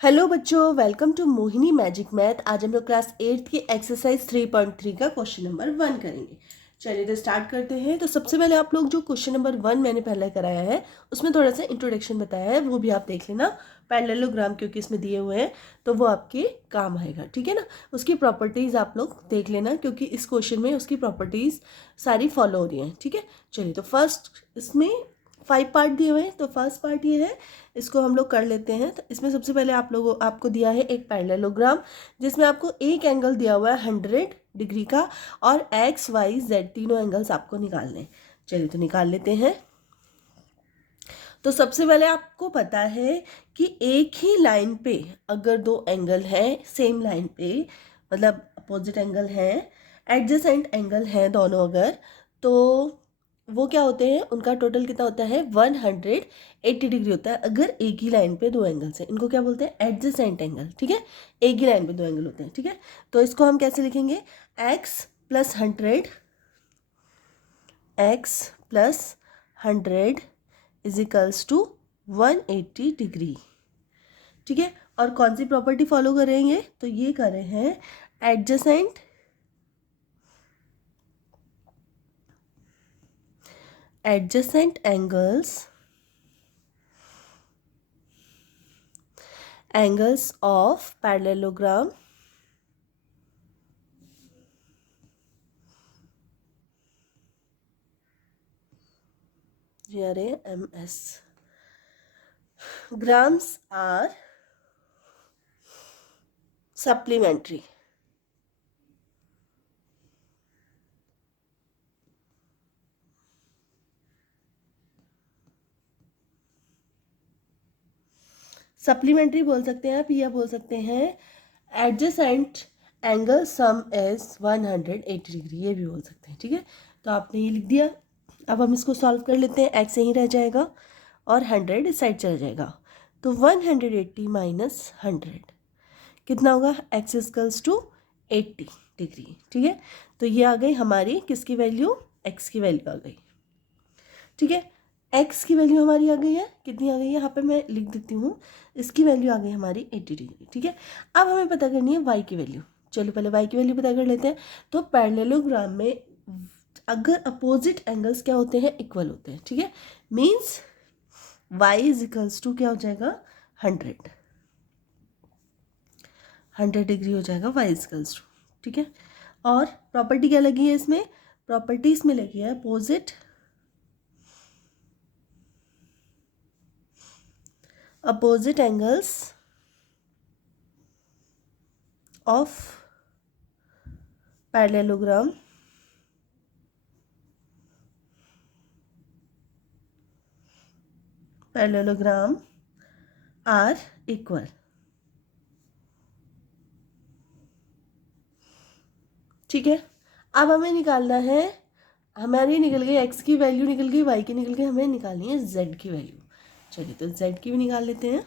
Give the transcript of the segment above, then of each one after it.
Hello बच्चों, welcome to Mohini magic math. आज हम लोग क्लास 8 की एक्सरसाइज 3.3 का क्वेश्चन नंबर 1 करेंगे। चलिए तो स्टार्ट करते हैं। तो सबसे पहले आप लोग जो क्वेश्चन नंबर 1 मैंने पहले कराया है उसमें थोड़ा सा इंट्रोडक्शन बताया है, वो भी आप देख लेना। पैरेललोग्राम क्योंकि इसमें दिए हुए हैं तो वो आपके काम आएगा, ठीक है ना। उसकी प्रॉपर्टीज़ आप लोग देख लेना क्योंकि इस क्वेश्चन में उसकी प्रॉपर्टीज़ सारी फॉलो हो रही हैं, ठीक है। चलिए तो फर्स्ट इसमें 5 पार्ट दिए हुए हैं। तो फर्स्ट पार्ट ये है, इसको हम लोग कर लेते हैं। तो इसमें सबसे पहले आपको दिया है एक पैरेललोग्राम जिसमें आपको एक एंगल दिया हुआ है 100 डिग्री का और एक्स वाई जेड तीनों एंगल्स आपको निकालने हैं। चलिए तो निकाल लेते हैं। तो सबसे पहले आपको पता है कि एक ही लाइन पे अगर दो एंगल हैं सेम लाइन पे, मतलब अपोजिट एंगल हैं, एडजेसेंट एंगल हैं दोनों, अगर तो वो क्या होते हैं, उनका टोटल कितना होता है 180 डिग्री होता है। अगर एक ही लाइन पे दो एंगल्स हैं, इनको क्या बोलते हैं एडजेसेंट एंगल, ठीक है। एक ही लाइन पे दो एंगल होते हैं, ठीक है। तो इसको हम कैसे लिखेंगे, x plus 100 is equals to 180 degree, ठीक है। और कौन सी प्रॉपर्टी फॉलो करेंगे, तो ये कर रहे हैं adjacent angles of parallelogram GRAMS grams are supplementary. Supplementary बोल सकते हैं आप, या बोल सकते हैं adjacent angle sum is 180 degree, ये भी बोल सकते हैं, ठीक है। तो आपने ये लिख दिया। अब हम इसको सॉल्व कर लेते हैं। एक्स यहीं रह जाएगा और 100 इस साइड चला जाएगा। तो 180 माइनस 100 कितना होगा, एक्स इक्वल्स टू 80 डिग्री, ठीक है। तो ये आ गई हमारी किसकी वैल्यू, एक्स की वैल्यू आ गई, ठीक है। एक्स की वैल्यू हमारी आ गई है, कितनी आ गई है, यहाँ पे मैं लिख देती हूँ। इसकी वैल्यू आ गई हमारी 80 डिग्री, ठीक है। अब हमें पता करनी है वाई की वैल्यू। चलो पहले वाई की वैल्यू पता कर लेते हैं। तो पैरेललोग्राम में अगर अपोजिट एंगल्स क्या होते हैं, इक्वल होते हैं, ठीक है। Means Y is equals to क्या हो जाएगा, 100 डिग्री हो जाएगा वाई इज इक्वल्स टू, ठीक है। और प्रॉपर्टी क्या लगी है इसमें, प्रॉपर्टी इसमें लगी है opposite angles of parallelogram are equal, ठीक है। अब हमें निकालना है, हमारी निकल गई एक्स की वैल्यू, निकल गई वाई की निकल गई, हमें निकालनी है जेड की वैल्यू। चलिए तो जेड की भी निकाल लेते हैं।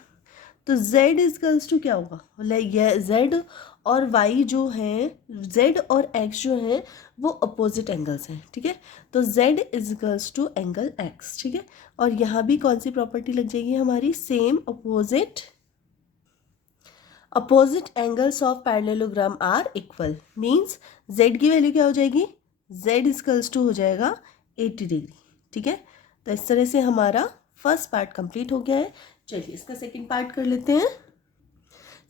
तो z इजकल्स टू क्या होगा, लाइक ये z और y जो है, z और x जो है वो अपोजिट एंगल्स हैं, ठीक है। तो z equals to angle x, ठीक है। और यहाँ भी कौन सी प्रॉपर्टी लग जाएगी हमारी, same opposite angles of parallelogram are equal, means z की वैल्यू क्या हो जाएगी, z इजकल्स टू हो जाएगा 80 डिग्री, ठीक है। तो इस तरह से हमारा फर्स्ट पार्ट कंप्लीट हो गया है। चलिए इसका सेकंड पार्ट कर लेते हैं।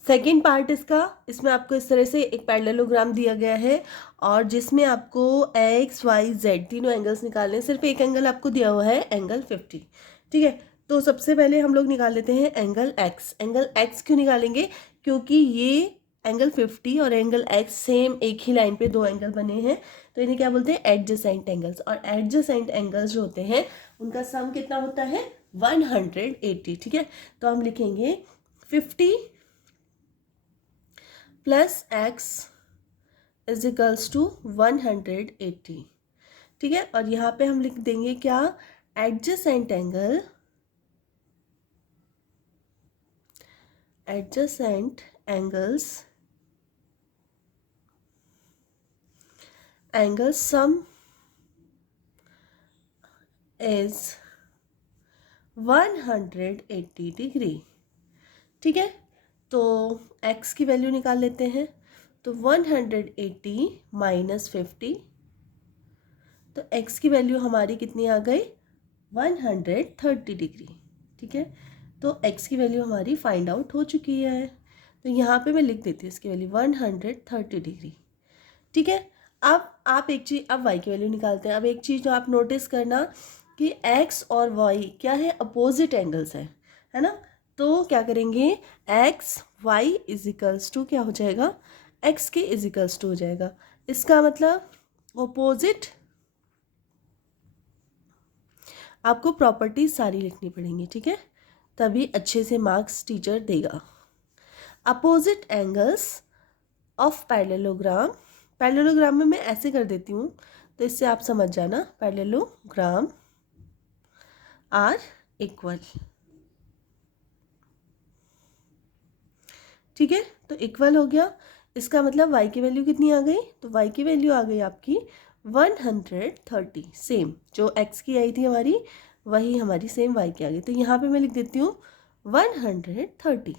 सेकेंड पार्ट इसका, इसमें आपको इस तरह से एक पैरेललोग्राम दिया गया है और जिसमें आपको एक्स वाई जेड तीनों एंगल्स निकालने हैं। सिर्फ एक एंगल आपको दिया हुआ है एंगल 50, ठीक है। तो सबसे पहले हम लोग निकाल लेते हैं एंगल एक्स। एंगल एक्स क्यों निकालेंगे, क्योंकि ये एंगल 50 और एंगल एक्स सेम एक ही लाइन पे दो एंगल बने हैं, तो इन्हें क्या बोलते हैं एडजेसेंट एंगल्स। और एडजेसेंट एंगल्स जो होते हैं उनका सम कितना होता है 180, ठीक है। तो हम लिखेंगे 50 plus x is equals to 180, ठीक है। और यहाँ पे हम लिख देंगे क्या, adjacent angles sum is 180 degree, ठीक है। तो x की वैल्यू निकाल लेते हैं। तो 180 माइनस 50, तो x की वैल्यू हमारी कितनी आ गई 130 डिग्री। ठीक है, तो x की वैल्यू हमारी फाइंड आउट हो चुकी है। तो यहाँ पे मैं लिख देती हूँ इसकी वैल्यू 130 डिग्री। ठीक है, अब आप एक चीज़, अब y की वैल्यू निकालते हैं। अब एक चीज़ जो आप नोटिस करना कि x और y क्या है, अपोजिट एंगल्स है ना। तो क्या करेंगे, x y इजिकल्स टू क्या हो जाएगा, x के इजिकल्स टू हो जाएगा। इसका मतलब अपोजिट, आपको प्रॉपर्टीज सारी लिखनी पड़ेंगी। ठीक है, तभी अच्छे से मार्क्स टीचर देगा। Opposite angles of parallelogram, parallelogram में मैं ऐसे कर देती हूँ तो इससे आप समझ जाना, पैरेललोग्राम आर इक्वल। ठीक है, तो इक्वल हो गया। इसका मतलब y की वैल्यू कितनी आ गई, तो y की वैल्यू आ गई आपकी 130। सेम जो x की आई थी हमारी, वही हमारी सेम y की आ गई। तो यहाँ पे मैं लिख देती हूँ 130।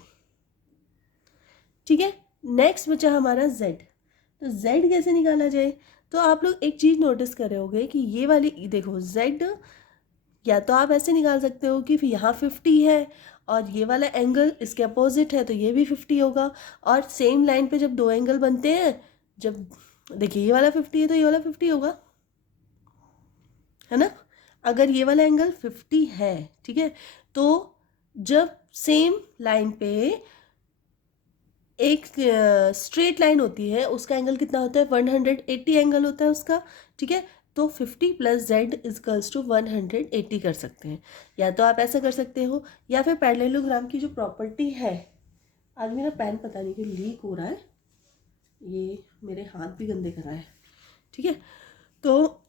ठीक है, नेक्स्ट बचा हमारा z। तो z कैसे निकाला जाए, तो आप लोग एक चीज़ नोटिस कर रहे होगे कि ये वाली देखो z, या तो आप ऐसे निकाल सकते हो कि यहाँ 50 है और ये वाला एंगल इसके अपोजिट है तो ये भी 50 होगा। और सेम लाइन पे जब दो एंगल बनते हैं, जब देखिए ये वाला 50 है तो ये वाला 50 होगा, है ना। अगर ये वाला एंगल 50 है, ठीक है, तो जब सेम लाइन पे एक स्ट्रेट लाइन होती है, उसका एंगल कितना होता है 180 एंगल होता है उसका। ठीक है, तो 50 प्लस जेड इजकल्स टू 180 कर सकते हैं। या तो आप ऐसा कर सकते हो, या फिर पैरेललोग्राम की जो प्रॉपर्टी है, आज मेरा पेन पता नहीं कि लीक हो रहा है, ये मेरे हाथ भी गंदे कर रहा है। ठीक है, तो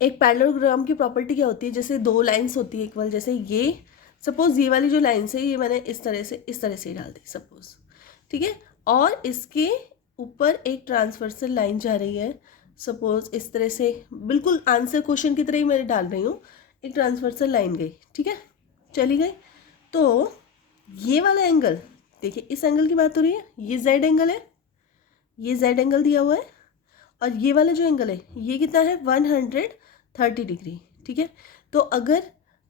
एक पैरेललोग्राम की प्रॉपर्टी क्या होती है, जैसे दो लाइंस होती है इक्वल, जैसे ये सपोज ये वाली जो लाइन्स है ये मैंने इस तरह से डाल दी सपोज। ठीक है, और इसके ऊपर एक ट्रांसवर्सल लाइन जा रही है सपोज इस तरह से, बिल्कुल आंसर क्वेश्चन की तरह ही मैं डाल रही हूँ। एक ट्रांसवर्सल लाइन गई, ठीक है, चली गई। तो ये वाला एंगल देखिए, इस एंगल की बात हो रही है, ये जेड एंगल है, ये जेड एंगल दिया हुआ है, और ये वाला जो एंगल है ये कितना है 130 डिग्री। ठीक है, तो अगर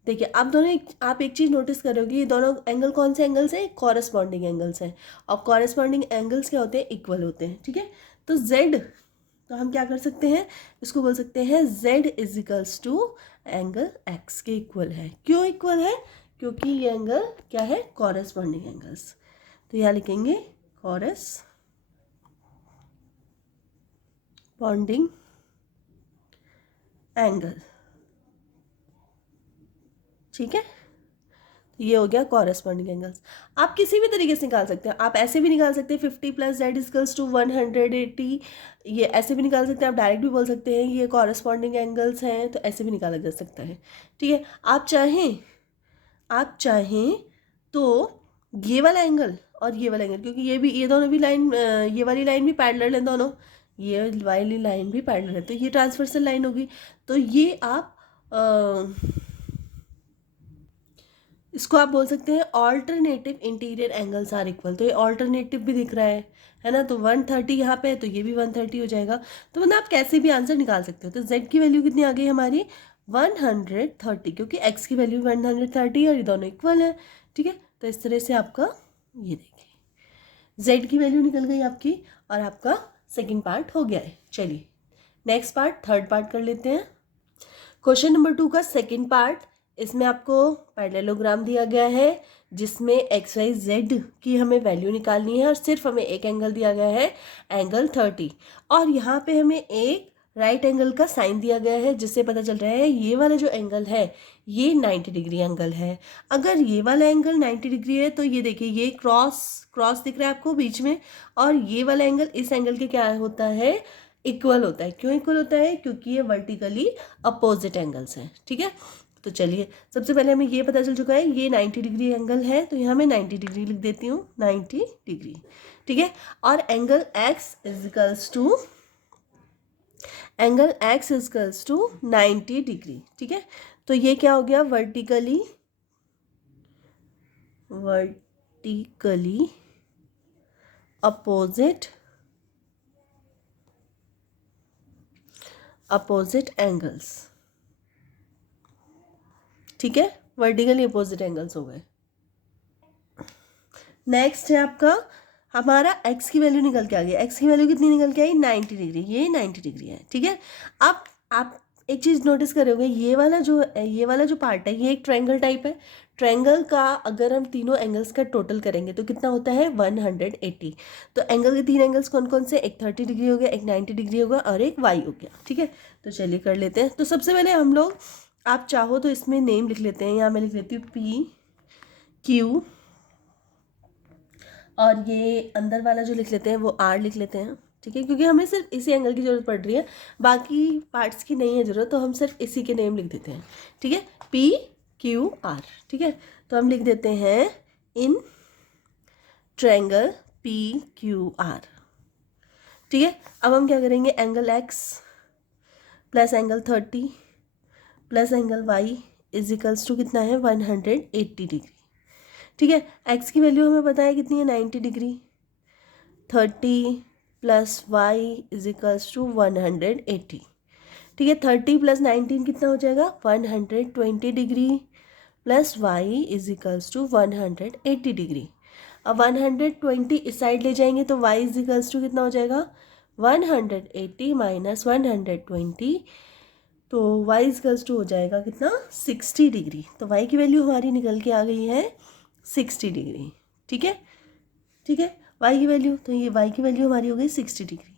देखिए आप दोनों आप एक चीज़ नोटिस करोगे, ये दोनों एंगल कौन से एंगल्स हैं, कॉरेस्पॉन्डिंग एंगल्स हैं। और कॉरेस्पॉन्डिंग एंगल्स क्या होते हैं, इक्वल होते हैं। ठीक है, तो z, तो हम क्या कर सकते हैं, इसको बोल सकते हैं z equals to angle x के इक्वल है। क्यों इक्वल है, क्योंकि ये एंगल क्या है, कॉरेस्पॉन्डिंग एंगल्स। तो यहाँ लिखेंगे कॉरेस्पॉन्डिंग एंगल। ठीक है, ये हो गया कॉरेस्पॉन्डिंग एंगल्स। आप किसी भी तरीके से निकाल सकते हैं, आप ऐसे भी निकाल सकते हैं 50 प्लस जेड इजकल्स टू 180, ये ऐसे भी निकाल सकते हैं। आप डायरेक्ट भी बोल सकते हैं ये कॉरेस्पॉन्डिंग एंगल्स हैं, तो ऐसे भी निकाला जा सकता है। ठीक है, आप चाहें तो ये वाला एंगल और ये वाला एंगल, क्योंकि ये दोनों भी लाइन, ये वाली लाइन भी पैरेलल है दोनों, ये वाली लाइन भी पैरेलल है, तो ये ट्रांसवर्सल लाइन होगी। तो ये आप इसको आप बोल सकते हैं alternative interior angles are equal. तो ये ऑल्टरनेटिव भी दिख रहा है ना, तो 130 यहाँ पे है तो ये भी 130 हो जाएगा। तो मतलब आप कैसे भी आंसर निकाल सकते हो। तो z की वैल्यू कितनी आ गई हमारी 130, क्योंकि x की वैल्यू 130 और ये दोनों इक्वल है। ठीक है, तो इस तरह से आपका ये देखिए z की वैल्यू निकल गई आपकी, और आपका सेकेंड पार्ट हो गया है। चलिए नेक्स्ट पार्ट, थर्ड पार्ट कर लेते हैं। क्वेश्चन नंबर 2 का सेकेंड पार्ट, इसमें आपको पैरेललोग्राम दिया गया है जिसमें एक्स वाई जेड की हमें वैल्यू निकालनी है, और सिर्फ हमें एक एंगल दिया गया है एंगल 30, और यहाँ पे हमें एक राइट एंगल का साइन दिया गया है, जिससे पता चल रहा है ये वाला जो एंगल है ये 90 डिग्री एंगल है। अगर ये वाला एंगल 90 डिग्री है तो ये देखिए ये क्रॉस दिख रहा है आपको बीच में, और ये वाला एंगल इस एंगल के क्या होता है, इक्वल होता है। क्यों इक्वल होता है, क्योंकि ये वर्टिकली अपोजिट एंगल्स हैं। ठीक है, तो चलिए सबसे पहले हमें ये पता चल चुका है ये 90 डिग्री एंगल है, तो यहाँ मैं 90 डिग्री लिख देती हूँ, 90 डिग्री। ठीक है, और angle x equals to 90 degree. ठीक है, तो ये क्या हो गया, वर्टिकली वर्टिकली अपोजिट एंगल्स। ठीक है, वर्टिकली अपोजिट एंगल्स हो गए। नेक्स्ट है आपका, हमारा x की वैल्यू निकल के आ गई। x की वैल्यू कितनी निकल के आई? 90 डिग्री। ये 90 डिग्री है। ठीक है, अब आप एक चीज़ नोटिस करोगे, ये वाला जो पार्ट है ये एक ट्रायंगल टाइप है। ट्रायंगल का अगर हम तीनों एंगल्स का टोटल करेंगे तो कितना होता है? 180। तो एंगल के तीन एंगल्स कौन कौन से? एक 30 डिग्री हो गया, एक 90 डिग्री होगा और एक y हो गया। ठीक है, तो चलिए कर लेते हैं। तो सबसे पहले हम लोग, आप चाहो तो इसमें नेम लिख लेते हैं। यहाँ मैं लिख लेती हूँ PQ, और ये अंदर वाला जो लिख लेते हैं वो R लिख लेते हैं। ठीक है, क्योंकि हमें सिर्फ इसी एंगल की ज़रूरत पड़ रही है, बाकी पार्ट्स की नहीं है ज़रूरत, तो हम सिर्फ इसी के नेम लिख देते हैं। ठीक है, PQR। ठीक है, तो हम लिख देते हैं इन ट्रायंगल PQR। ठीक है, अब हम क्या करेंगे? Angle X plus angle 30 plus angle Y is equals to कितना है? 180 डिग्री। ठीक है, x की वैल्यू हमें पता है कितनी है? 90 डिग्री। 30 प्लस y इज इक्वल्स टू 180। ठीक है, 30 प्लस 19 कितना हो जाएगा? 120 degree plus y is equals to 180 degree. अब 120 इस साइड ले जाएंगे तो y इज इक्वल्स टू कितना हो जाएगा? 180 माइनस 120, तो y इज इक्वल्स टू हो जाएगा कितना? 60 डिग्री। तो y की वैल्यू हमारी निकल के आ गई है 60 डिग्री। ठीक है, ठीक है, y की वैल्यू, तो ये y की वैल्यू हमारी हो गई 60 डिग्री।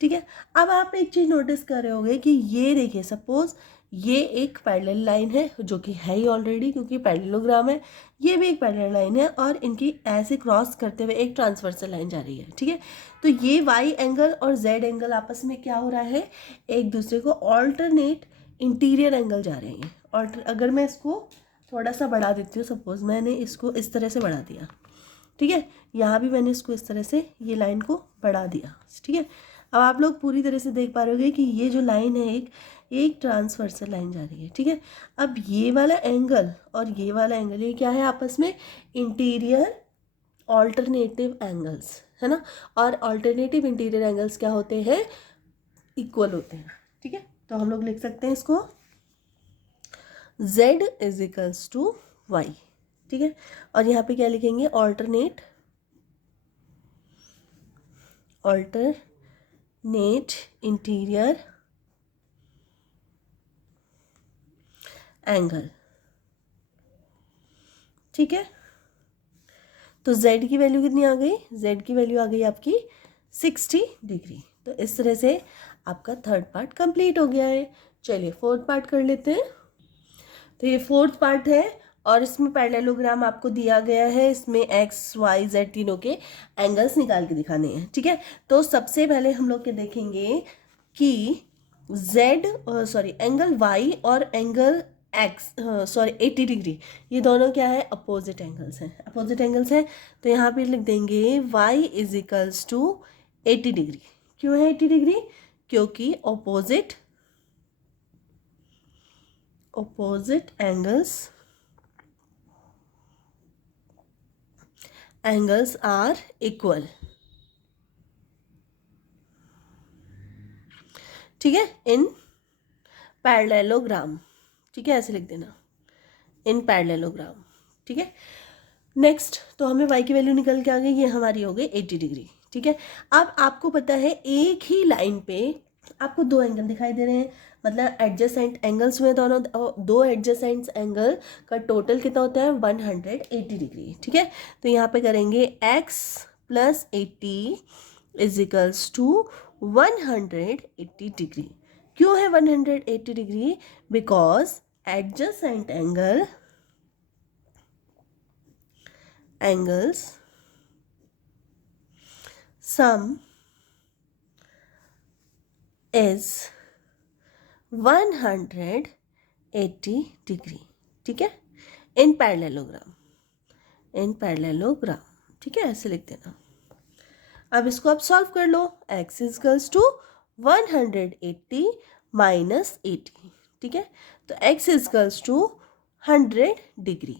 ठीक है, अब आप एक चीज़ नोटिस कर रहे होंगे कि ये देखिए, सपोज ये एक पैरेलल लाइन है, जो कि है ही ऑलरेडी क्योंकि पैरेललोग्राम है। ये भी एक पैरेलल लाइन है और इनकी ऐसे क्रॉस करते हुए एक ट्रांसवर्सल लाइन जा रही है। ठीक है, तो ये y एंगल और z एंगल आपस में क्या हो रहा है? एक दूसरे को ऑल्टरनेट इंटीरियर एंगल जा रहे हैं। और अगर मैं इसको थोड़ा सा बढ़ा देती हूँ, सपोज मैंने इसको इस तरह से बढ़ा दिया। ठीक है, यहाँ भी मैंने इसको इस तरह से ये लाइन को बढ़ा दिया। ठीक है, अब आप लोग पूरी तरह से देख पा रहे होंगे कि ये जो लाइन है एक ट्रांसवर्सल लाइन जा रही है। ठीक है, अब ये वाला एंगल और ये वाला एंगल, ये क्या है आपस में? इंटीरियर ऑल्टरनेटिव एंगल्स है ना। और ऑल्टरनेटिव इंटीरियर एंगल्स क्या होते हैं? इक्वल होते हैं। ठीक है, तो हम लोग लिख सकते हैं इसको z is equals to y। ठीक है, और यहाँ पे क्या लिखेंगे? Alternate interior angle. ठीक है, तो z की वैल्यू कितनी आ गई? z की वैल्यू आ गई आपकी 60 डिग्री। तो इस तरह से आपका थर्ड पार्ट कंप्लीट हो गया है। चलिए फोर्थ पार्ट कर लेते हैं। तो ये फोर्थ पार्ट है और इसमें पैरेललोग्राम आपको दिया गया है। इसमें x, y, z तीनों के एंगल्स निकाल के दिखाने हैं। ठीक है, तो सबसे पहले हम लोग क्या देखेंगे कि एंगल y और एंगल x 80 डिग्री, ये दोनों क्या है? अपोजिट एंगल्स हैं। अपोजिट एंगल्स हैं, तो यहाँ पे लिख देंगे y is equals to 80 degree. क्यों है 80 डिग्री? क्योंकि अपोजिट एंगल्स आर इक्वल। ठीक है, इन पैरेललोग्राम। ठीक है, ऐसे लिख देना, इन पैरेललोग्राम। ठीक है, नेक्स्ट, तो हमें y की वैल्यू निकल के आ गई, ये हमारी हो गई 80 डिग्री। ठीक है, अब आपको पता है एक ही लाइन पे आपको दो एंगल दिखाई दे रहे हैं, मतलब एडजेसेंट एंगल्स में दोनों, दो एडजेसेंट एंगल का टोटल कितना होता है? 180 डिग्री। ठीक है, तो यहाँ पे करेंगे x plus 80 is equals to 180 degree. क्यों है 180 degree? Because adjacent angles sum is 180 degree. ठीक है, इन पैरेललोग्राम। ठीक है, ऐसे लिख देना। अब इसको आप सॉल्व कर लो। x is equals to 180 minus 80। ठीक है, तो x is equals to 100 degree.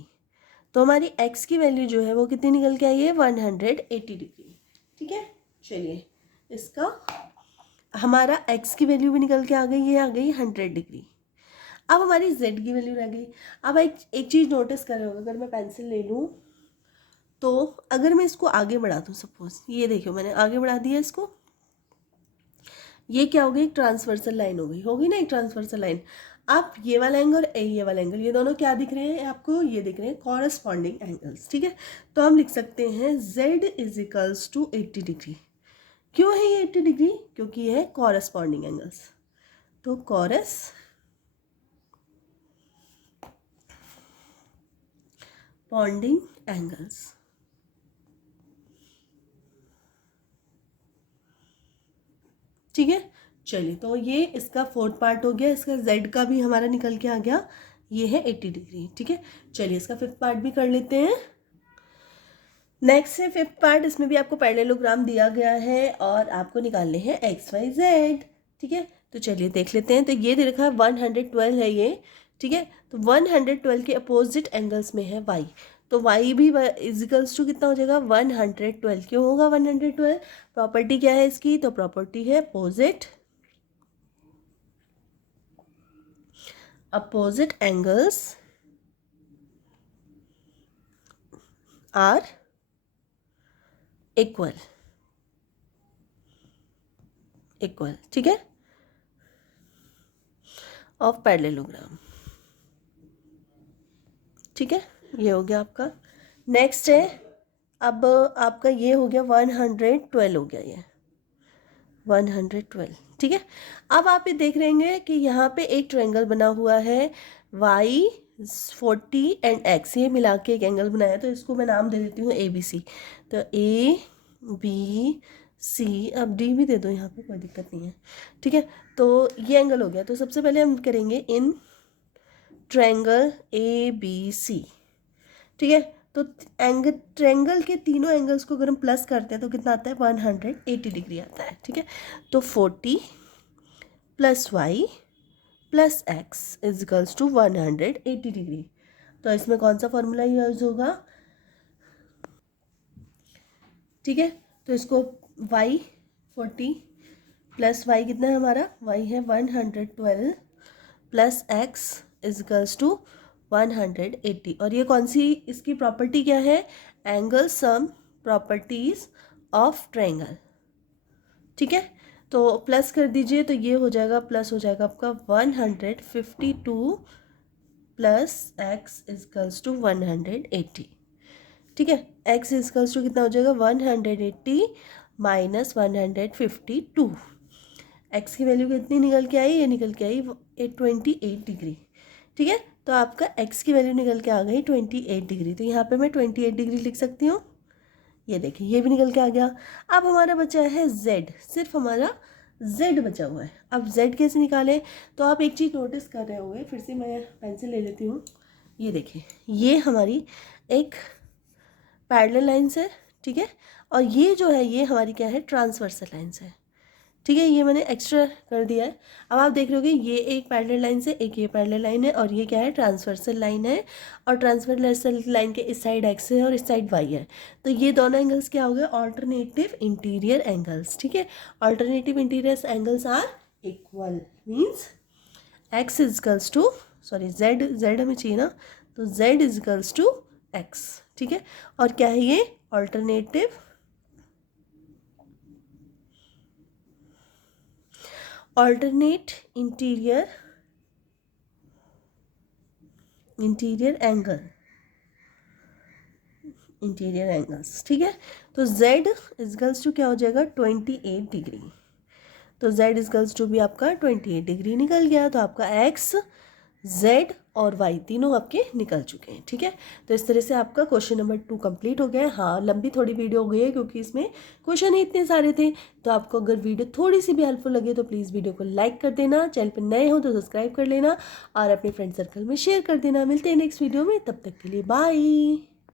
तो हमारी x की वैल्यू जो है वो कितनी निकल के आई है 180 डिग्री। ठीक है, चलिए इसका हमारा x की वैल्यू भी निकल के आ गई, ये आ गई 100 डिग्री। अब हमारी z की वैल्यू रह गई। अब एक चीज़ नोटिस कर रहे होगे, अगर मैं पेंसिल ले लूँ तो अगर मैं इसको आगे बढ़ा दूँ, सपोज ये देखियो मैंने आगे बढ़ा दिया इसको, ये क्या हो गई, एक ट्रांसवर्सल लाइन हो गई, होगी ना एक ट्रांसवर्सल लाइन। अब ये वाला एंगल और ये वाला एंगल, ये दोनों क्या दिख रहे हैं आपको, ये दिख रहे हैं कॉरस्पॉन्डिंग एंगल्स। ठीक है, तो हम लिख सकते हैं z is equals to 80 degree. क्यों है ये 80 डिग्री, क्योंकि ये है कॉरस्पॉन्डिंग एंगल्स। तो कॉरस्पॉन्डिंग एंगल्स। ठीक है, चलिए तो ये इसका फोर्थ पार्ट हो गया, इसका z का भी हमारा निकल के आ गया, ये है 80 डिग्री। ठीक है, चलिए इसका फिफ्थ पार्ट भी कर लेते हैं। नेक्स्ट है फिफ्थ पार्ट, इसमें भी आपको पैरेललोग्राम दिया गया है और आपको निकालने हैं एक्स वाई जेड। ठीक है, तो चलिए देख लेते हैं। तो ये दे रखा है 112 है ये। ठीक है, तो 112 के अपोजिट एंगल्स में है y, तो y भी इजिकल्स टू कितना हो जाएगा 112। क्यों होगा 112, प्रॉपर्टी क्या है इसकी, तो प्रॉपर्टी है अपोजिट एंगल्स आर इक्वल। ठीक है, ऑफ पैरेललोग्राम। ठीक है, ये हो गया आपका। नेक्स्ट है, अब आपका ये हो गया 112 हो गया, ये 112। ठीक है, अब आप ये देख रहेंगे कि यहाँ पे एक ट्रायंगल बना हुआ है, y 40 एंड x, ये मिला के एक एंगल बनाया, तो इसको मैं नाम दे देती हूँ ABC। तो ABC, अब D भी दे दो यहाँ पे, कोई दिक्कत नहीं है। ठीक है, तो ये एंगल हो गया। तो सबसे पहले हम करेंगे इन ट्रायंगल ABC। ठीक है, तो ट्रायंगल के तीनों एंगल्स को अगर हम प्लस करते हैं तो कितना आता है 180 डिग्री आता है। ठीक है, तो 40 plus y plus x is equals to 180 degree. तो इसमें कौन सा फॉर्मूला यूज होगा, ठीक है, तो इसको y 40 प्लस वाई कितना है हमारा, y है 112 plus x is equals to 180। और ये कौन सी इसकी प्रॉपर्टी क्या है, angle sum properties of triangle. ठीक है, तो प्लस कर दीजिए, तो ये हो जाएगा, प्लस हो जाएगा आपका 152 प्लस x इजकल्स टू 180। ठीक है, x इजकल्स टू कितना हो जाएगा 180 माइनस 152। x की वैल्यू कितनी निकल के आई, ये निकल के आई 28 डिग्री। ठीक है, तो आपका x की वैल्यू निकल के आ गई 28 डिग्री। तो यहाँ पे मैं 28 डिग्री लिख सकती हूँ। ये देखिए ये भी निकल के आ गया। अब हमारा बचा है z, सिर्फ हमारा z बचा हुआ है। अब z कैसे निकालें, तो आप एक चीज़ नोटिस कर रहे होंगे, फिर से मैं पेंसिल ले लेती हूँ। ये देखिए ये हमारी एक पैरेलल लाइन्स है। ठीक है, और ये जो है ये हमारी क्या है, ट्रांसवर्सल लाइन्स है। ठीक है, ये मैंने एक्स्ट्रा कर दिया है। अब आप देख रहे होगे ये एक पैरेलल लाइन से, एक ये पैरेलल लाइन है, और ये क्या है, ट्रांसवर्सल लाइन है। और ट्रांसवर्सल लाइन के इस साइड एक्स है और इस साइड वाई है। तो ये दोनों एंगल्स क्या हो गए, ऑल्टरनेटिव इंटीरियर एंगल्स। ठीक है, alternative interior angles are equal, means x equals to, sorry z हमें चाहिए ना, तो जेड इजकल्स टू एक्स। ठीक है, और क्या है ये, ऑल्टरनेटिव alternate इंटीरियर एंगल्स। ठीक है, तो z इजकल्स टू क्या हो जाएगा 28 डिग्री। तो z इजकल्स टू भी आपका 28 डिग्री निकल गया। तो आपका x, z और y तीनों आपके निकल चुके हैं। ठीक है, तो इस तरह से आपका क्वेश्चन नंबर 2 कंप्लीट हो गया है। हाँ, लंबी थोड़ी वीडियो हो गई है क्योंकि इसमें क्वेश्चन ही इतने सारे थे। तो आपको अगर वीडियो थोड़ी सी भी हेल्पफुल लगे तो प्लीज़ वीडियो को लाइक कर देना, चैनल पर नए हो तो सब्सक्राइब कर लेना और अपने फ्रेंड सर्कल में शेयर कर देना। मिलते हैं नेक्स्ट वीडियो में, तब तक के लिए बाय।